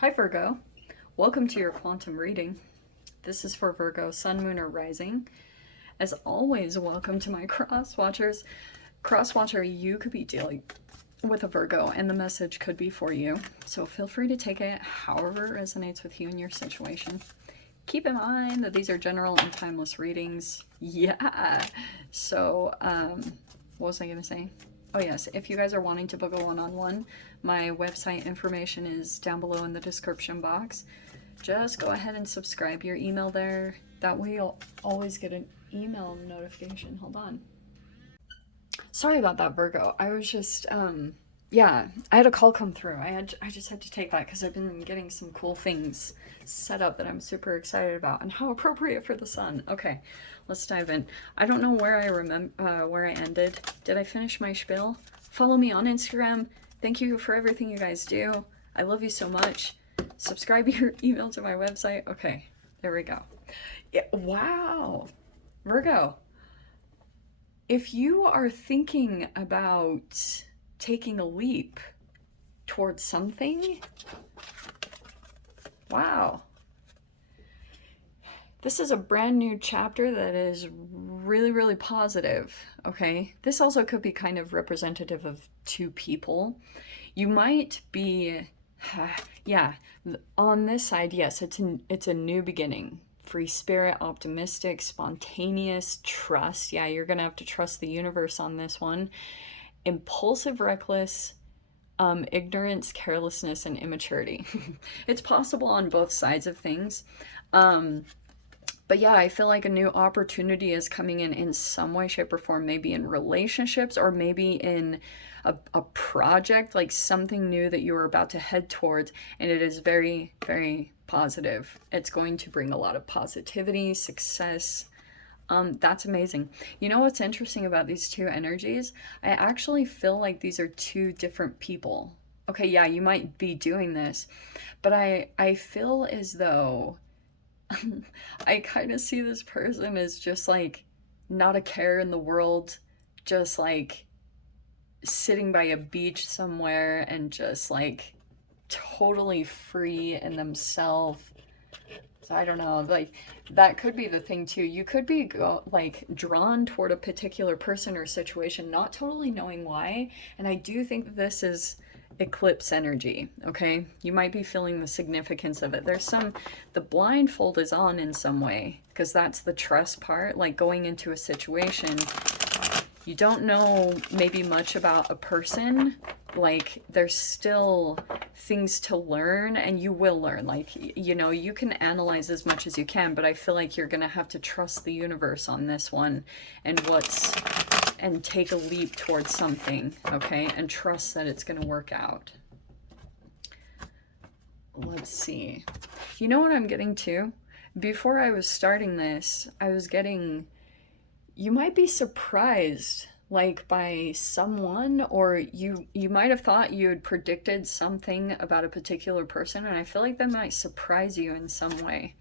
Hi Virgo, welcome to your quantum reading. This is for Virgo, Sun, Moon, or Rising. As always, welcome to my cross watchers. Cross watcher, you could be dealing with a Virgo and the message could be for you. So feel free to take it however it resonates with you and your situation. Keep in mind that these are general and timeless readings. Yeah. So, what was I going to say? Oh yes, if you guys are wanting to book a one-on-one, my website information is down below in the description box. Just go ahead and subscribe your email there. That way you'll always get an email notification. Hold on. Sorry about that, Virgo. I was just, yeah, I had a call come through. I just had to take that because I've been getting some cool things set up that I'm super excited about, and how appropriate for the sun. Okay, let's dive in. I don't know where where I ended. Did I finish my spiel? Follow me on Instagram. Thank you for everything you guys do. I love you so much. Subscribe your email to my website. Okay, there we go. Yeah, wow, Virgo. If you are thinking about taking a leap towards something, wow. This is a brand new chapter that is really, really positive, okay? This also could be kind of representative of two people. You might be, yeah, on this side, yes, it's a new beginning. Free spirit, optimistic, spontaneous, trust. Yeah, you're gonna have to trust the universe on this one. Impulsive, reckless, ignorance, carelessness, and immaturity. It's possible on both sides of things. But yeah, I feel like a new opportunity is coming in some way, shape, or form, maybe in relationships or maybe in a project, like something new that you are about to head towards, and it is very, very positive. It's going to bring a lot of positivity, success. That's amazing. You know what's interesting about these two energies? I actually feel like these are two different people. Okay, yeah, you might be doing this, but I feel as though I kind of see this person as just like not a care in the world, just like sitting by a beach somewhere and just like totally free in themselves. So I don't know, like that could be the thing too. You could be like drawn toward a particular person or situation, not totally knowing why. And I do think that this is eclipse energy, okay? You might be feeling the significance of it. The blindfold is on in some way, because that's the trust part, like going into a situation. You don't know maybe much about a person, like there's still things to learn, and you will learn. Like, you know, you can analyze as much as you can, but I feel like you're gonna have to trust the universe on this one and take a leap towards something, okay? And trust that it's gonna work out. Let's see. You know what I'm getting to? Before I was starting this, I was getting, you might be surprised like by someone, or you might have thought you had predicted something about a particular person, and I feel like that might surprise you in some way.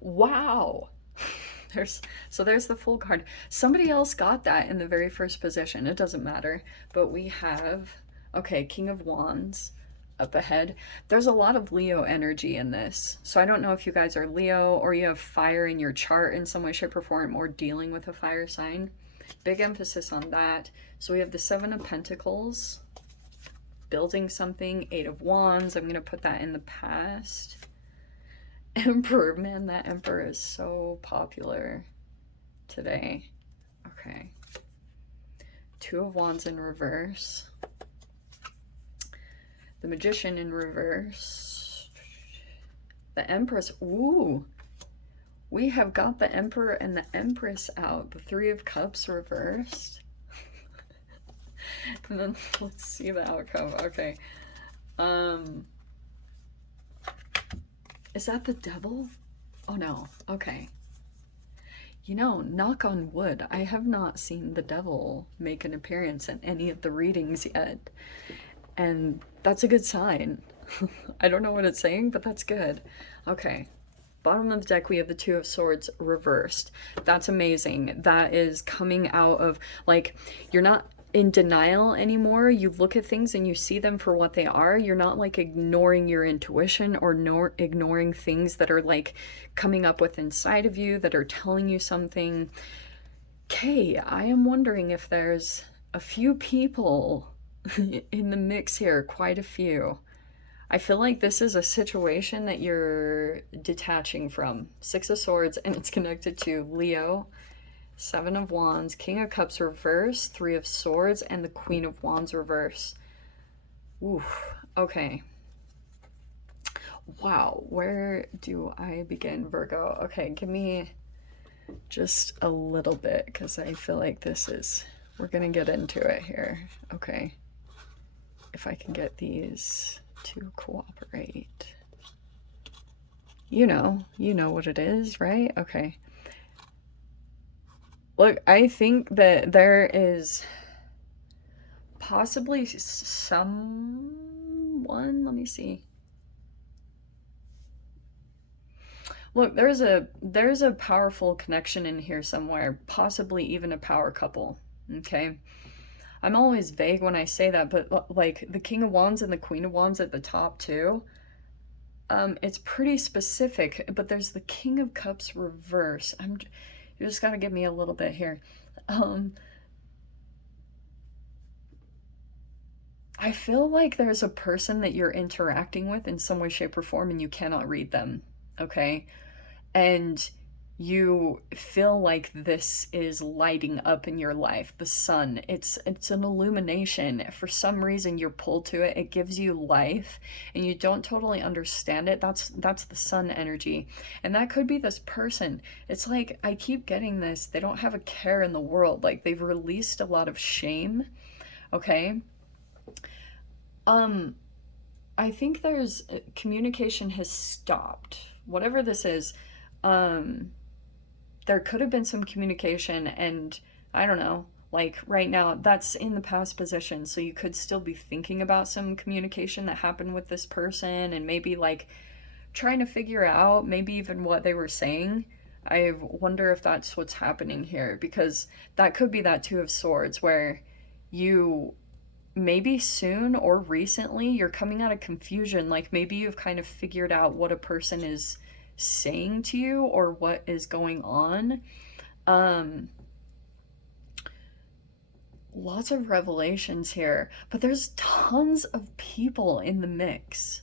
Wow. There's the full card. Somebody else got that in the very first position. It doesn't matter. But we have, okay, King of Wands up ahead. There's a lot of Leo energy in this. So I don't know if you guys are Leo or you have fire in your chart in some way, shape, or form, or dealing with a fire sign. Big emphasis on that. So we have the Seven of Pentacles, building something, Eight of Wands. I'm going to put that in the past. Emperor, man, that Emperor is so popular today. Okay. Two of Wands in reverse. The Magician in reverse. The Empress. Ooh. We have got the Emperor and the Empress out. The Three of Cups reversed. And then let's see the outcome. Okay. Is that the Devil? Oh no. Okay. You know, knock on wood, I have not seen the Devil make an appearance in any of the readings yet. And that's a good sign. I don't know what it's saying, but that's good. Okay. Bottom of the deck, we have the Two of Swords reversed. That's amazing. That is coming out of, like, you're not, in denial anymore. You look at things and you see them for what they are. You're not like ignoring your intuition or ignoring things that are like coming up with inside of you that are telling you something. Okay, I am wondering if there's a few people in the mix here, quite a few. I feel like this is a situation that you're detaching from. Six of Swords, and it's connected to Leo, Seven of Wands, King of Cups reverse, Three of Swords, and the Queen of Wands reverse. Oof. Okay. Wow. Where do I begin, Virgo? Okay, give me just a little bit because I feel like we're going to get into it here. Okay. If I can get these to cooperate. You know what it is, right? Okay. Look, I think that there is possibly someone, let me see. Look, there's a powerful connection in here somewhere, possibly even a power couple. Okay? I'm always vague when I say that, but like the King of Wands and the Queen of Wands at the top too. It's pretty specific, but there's the King of Cups reverse. You just gotta give me a little bit here. I feel like there's a person that you're interacting with in some way, shape, or form, and you cannot read them. Okay? And you feel like this is lighting up in your life, the sun. It's an illumination. For some reason you're pulled to it. It gives you life and you don't totally understand it. That's the sun energy. And that could be this person. It's like I keep getting this. They don't have a care in the world. Like they've released a lot of shame. Okay? I think there's communication has stopped. Whatever this is, there could have been some communication, and I don't know, like right now that's in the past position, so you could still be thinking about some communication that happened with this person and maybe like trying to figure out maybe even what they were saying. I wonder if that's what's happening here, because that could be that Two of Swords where you maybe soon or recently you're coming out of confusion. Like maybe you've kind of figured out what a person is saying to you or what is going on. Lots of revelations here, but there's tons of people in the mix.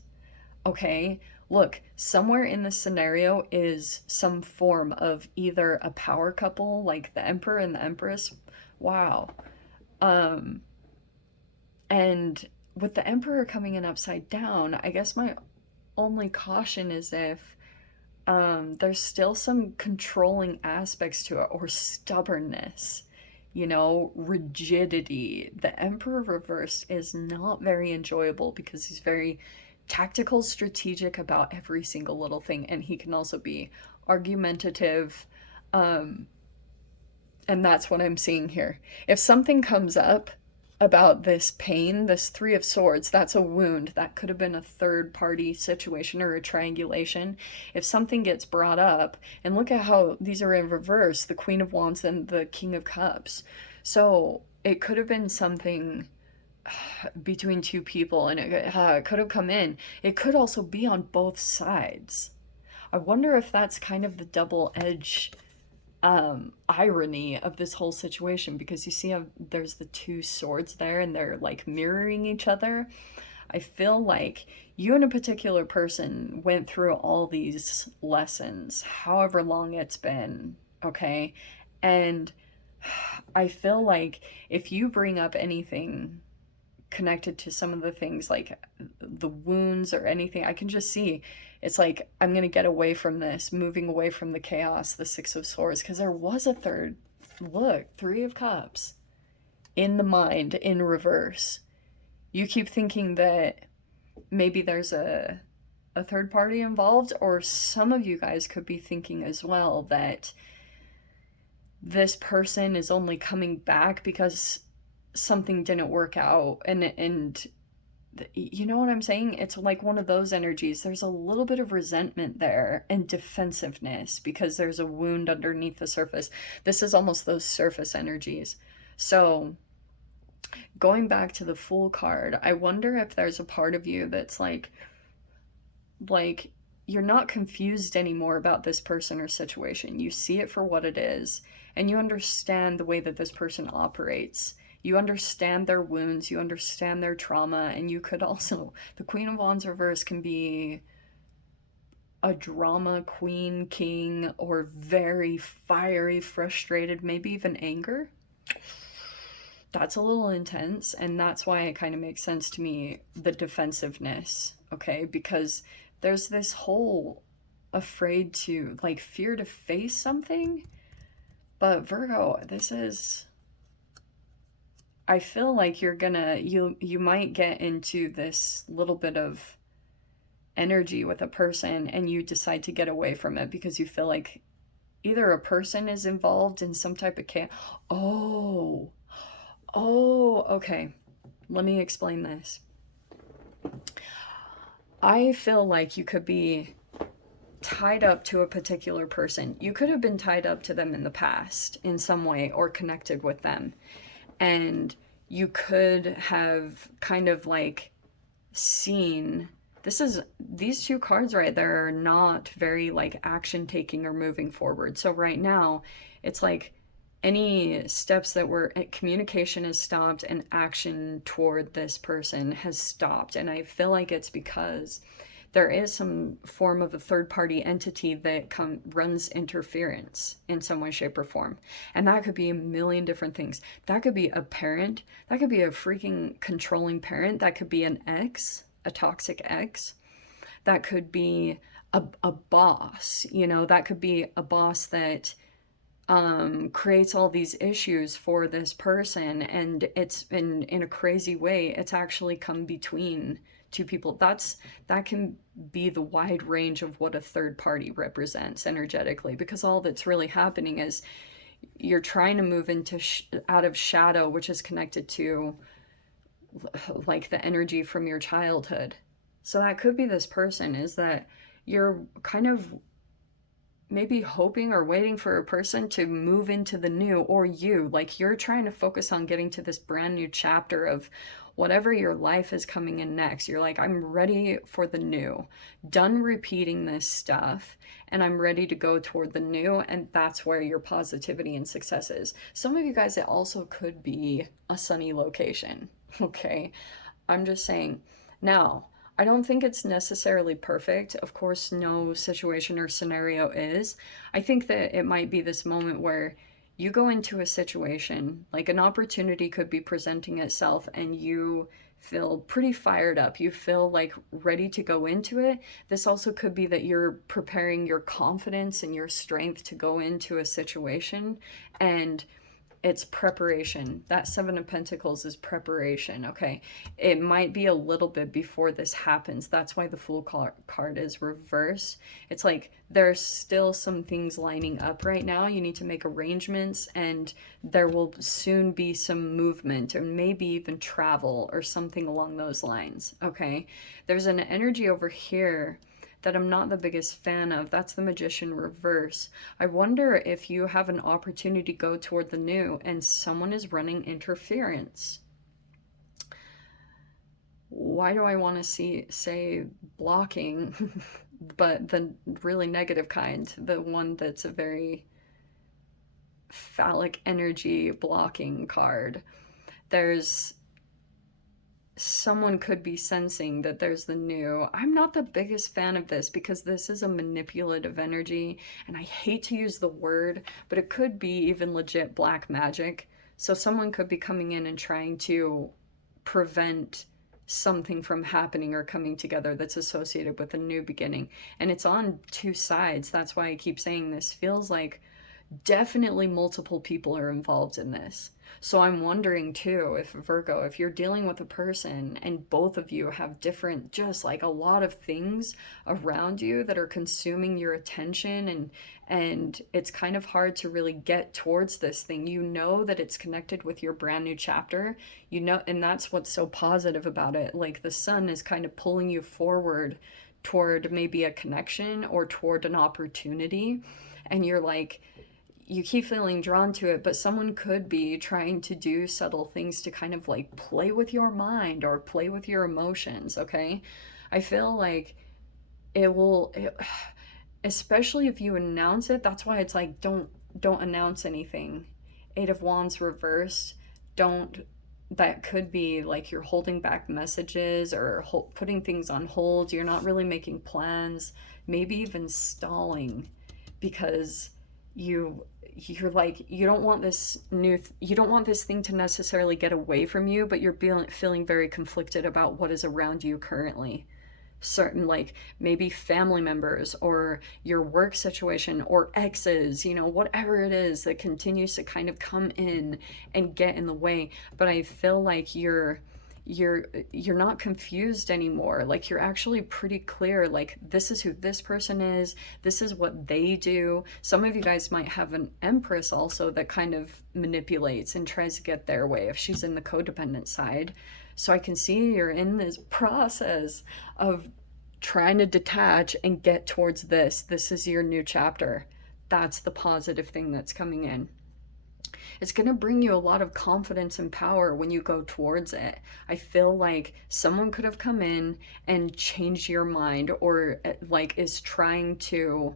Okay, look, somewhere in this scenario is some form of either a power couple like the Emperor and the Empress. Wow. And with the Emperor coming in upside down, I guess my only caution is if there's still some controlling aspects to it or stubbornness, rigidity. The Emperor reversed is not very enjoyable because he's very tactical, strategic about every single little thing, and he can also be argumentative. And that's what I'm seeing here. If something comes up about this pain, this Three of Swords, that's a wound. That could have been a third party situation or a triangulation. If something gets brought up, and look at how these are in reverse, the Queen of Wands and the King of Cups. So it could have been something between two people, and it could have come in. It could also be on both sides. I wonder if that's kind of the double edge irony of this whole situation, because you see how there's the two swords there and they're like mirroring each other. I feel like you and a particular person went through all these lessons, however long it's been, okay? And I feel like if you bring up anything connected to some of the things like the wounds or anything, I can just see it's like I'm gonna get away from this, moving away from the chaos, the Six of Swords, because there was a third. Look, Three of Cups in the mind in reverse. You keep thinking that maybe there's a third party involved, or some of you guys could be thinking as well that this person is only coming back because something didn't work out, and you know what I'm saying? It's like one of those energies. There's a little bit of resentment there and defensiveness because there's a wound underneath the surface. This is almost those surface energies. So Going back to the Fool card, I wonder if there's a part of you that's like you're not confused anymore about this person or situation. You see it for what it is, and you understand the way that this person operates. You understand their wounds, you understand their trauma, and you could also, the Queen of Wands reverse can be a drama queen, king, or very fiery, frustrated, maybe even anger. That's a little intense, and that's why it kind of makes sense to me, the defensiveness, okay? Because there's this whole afraid to, like, fear to face something. But Virgo, this is, I feel like you might get into this little bit of energy with a person and you decide to get away from it because you feel like either a person is involved in some type of chaos. Oh, okay. Let me explain this. I feel like you could be tied up to a particular person. You could have been tied up to them in the past in some way or connected with them. And you could have kind of like seen, these two cards right there are not very like action taking or moving forward. So right now it's like any steps that were, communication has stopped and action toward this person has stopped. And I feel like it's because there is some form of a third party entity that runs interference in some way, shape, or form. And that could be a million different things. That could be a parent, that could be a freaking controlling parent, that could be an ex, a toxic ex, that could be a boss, that could be a boss that creates all these issues for this person, and it's in a crazy way it's actually come between two people. That can be the wide range of what a third party represents energetically, because all that's really happening is you're trying to move into out of shadow, which is connected to like the energy from your childhood. So that could be this person, is that you're kind of maybe hoping or waiting for a person to move into the new, or like you're trying to focus on getting to this brand new chapter of whatever your life is coming in next. You're like, I'm ready for the new, done repeating this stuff, and I'm ready to go toward the new. And that's where your positivity and success is. Some of you guys, it also could be a sunny location. Okay, I'm just saying. Now, I don't think it's necessarily perfect. Of course, no situation or scenario is. I think that it might be this moment where you go into a situation, like an opportunity could be presenting itself, and you feel pretty fired up. You feel like ready to go into it. This also could be that you're preparing your confidence and your strength to go into a situation, and it's preparation. That Seven of Pentacles is preparation, okay? It might be a little bit before this happens. That's why the Fool card is reversed. It's like there's still some things lining up right now. You need to make arrangements, and there will soon be some movement, or maybe even travel or something along those lines, okay? There's an energy over here that I'm not the biggest fan of. That's the Magician reverse. I wonder if you have an opportunity to go toward the new and someone is running interference. Why do I want to say blocking, but the really negative kind, the one that's a very phallic energy blocking card? There's someone could be sensing that there's the new. I'm not the biggest fan of this because this is a manipulative energy, and I hate to use the word, but it could be even legit black magic. So someone could be coming in and trying to prevent something from happening or coming together that's associated with a new beginning. And it's on two sides. That's why I keep saying this feels like definitely multiple people are involved in this. So I'm wondering too, if Virgo, if you're dealing with a person and both of you have different, just like a lot of things around you that are consuming your attention, and it's kind of hard to really get towards this thing. You know that it's connected with your brand new chapter, and that's what's so positive about it. Like the sun is kind of pulling you forward toward maybe a connection or toward an opportunity, and you're like, you keep feeling drawn to it, but someone could be trying to do subtle things to kind of like play with your mind or play with your emotions, okay? I feel like especially if you announce it, that's why it's like don't announce anything. Eight of Wands reversed, don't, that could be like you're holding back messages or putting things on hold, you're not really making plans, maybe even stalling because you you're like you don't want this you don't want this thing to necessarily get away from you, but you're feeling very conflicted about what is around you currently. Certain, like maybe family members or your work situation or exes, whatever it is that continues to kind of come in and get in the way. But I feel like you're you're not confused anymore. Like you're actually pretty clear, like this is who this person is, this is what they do. Some of you guys might have an empress also that kind of manipulates and tries to get their way if she's in the codependent side. So I can see you're in this process of trying to detach and get towards this. This is your new chapter. That's the positive thing that's coming in. It's going to bring you a lot of confidence and power when you go towards it. I feel like someone could have come in and changed your mind, or like is trying to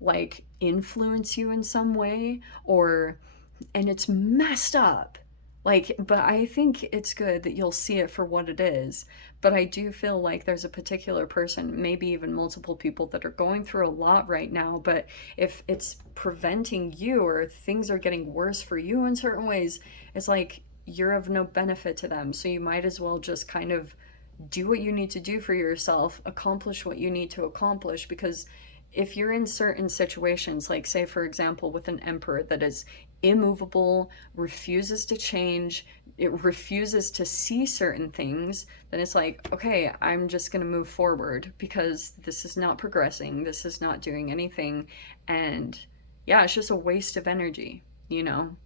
like influence you in some way, or and it's messed up. Like, but I think it's good that you'll see it for what it is. But I do feel like there's a particular person, maybe even multiple people, that are going through a lot right now. But if it's preventing you or things are getting worse for you in certain ways, it's like you're of no benefit to them. So you might as well just kind of do what you need to do for yourself, accomplish what you need to accomplish, because if you're in certain situations, like say for example with an emperor that is immovable, refuses to change, it refuses to see certain things, then it's like, okay, I'm just going to move forward because this is not progressing, this is not doing anything. And yeah, it's just a waste of energy.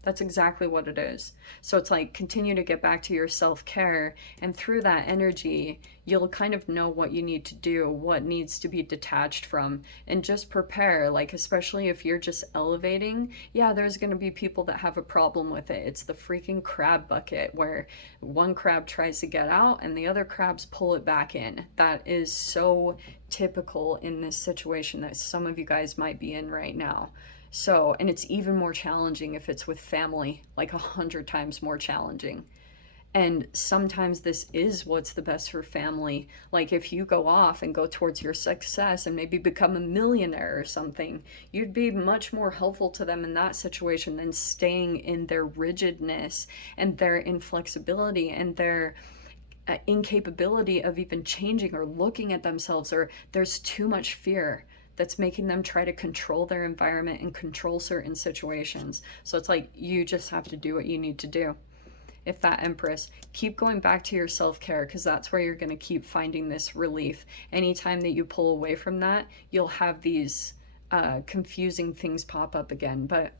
That's exactly what it is. So it's like continue to get back to your self-care, and through that energy you'll kind of know what you need to do, what needs to be detached from, and just prepare. Like especially if you're just elevating, yeah, there's going to be people that have a problem with it. It's the freaking crab bucket where one crab tries to get out and the other crabs pull it back in. That is so typical in this situation that some of you guys might be in right now. So, and it's even more challenging if it's with family, like 100 times more challenging. And sometimes this is what's the best for family. Like if you go off and go towards your success and maybe become a millionaire or something, you'd be much more helpful to them in that situation than staying in their rigidness and their inflexibility and their incapability of even changing or looking at themselves, or there's too much fear that's making them try to control their environment and control certain situations. So it's like you just have to do what you need to do. If that Empress, keep going back to your self-care, because that's where you're going to keep finding this relief. Anytime that you pull away from that, you'll have these confusing things pop up again. But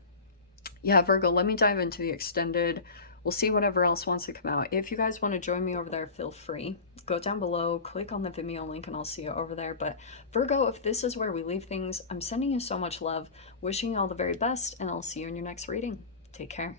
yeah, Virgo, let me dive into the extended. We'll see whatever else wants to come out. If you guys want to join me over there, feel free. Go down below, click on the Vimeo link, and I'll see you over there. But Virgo, if this is where we leave things, I'm sending you so much love, wishing you all the very best, and I'll see you in your next reading. Take care.